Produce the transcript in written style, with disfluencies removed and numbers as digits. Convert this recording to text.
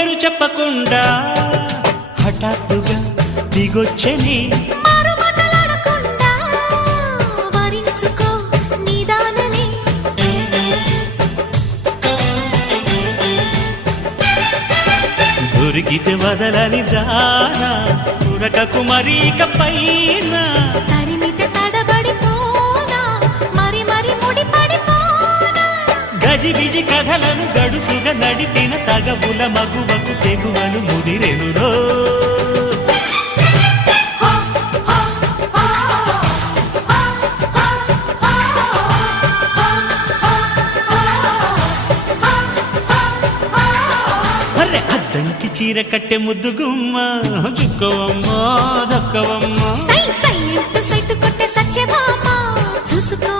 పేరు చెప్పకుండా హఠాత్తుగా దిగొచ్చని దొరికితే వదలని దానా ఉరకకు మరీక పైన తరిమితే తడబడిపోనా మరి మరి ముడిపడిపోనా గజిబిజి కథలను గడుసుగా నడిపిన తగవుల మగువకు తెగువను ముదిరెనురో అద్దంకి చీర కట్టె ముద్దు గుమ్మ చుక్కవమ్మా దక్కవమ్మా సై సై సైటు కొట్టే సత్యభామ చూసుకో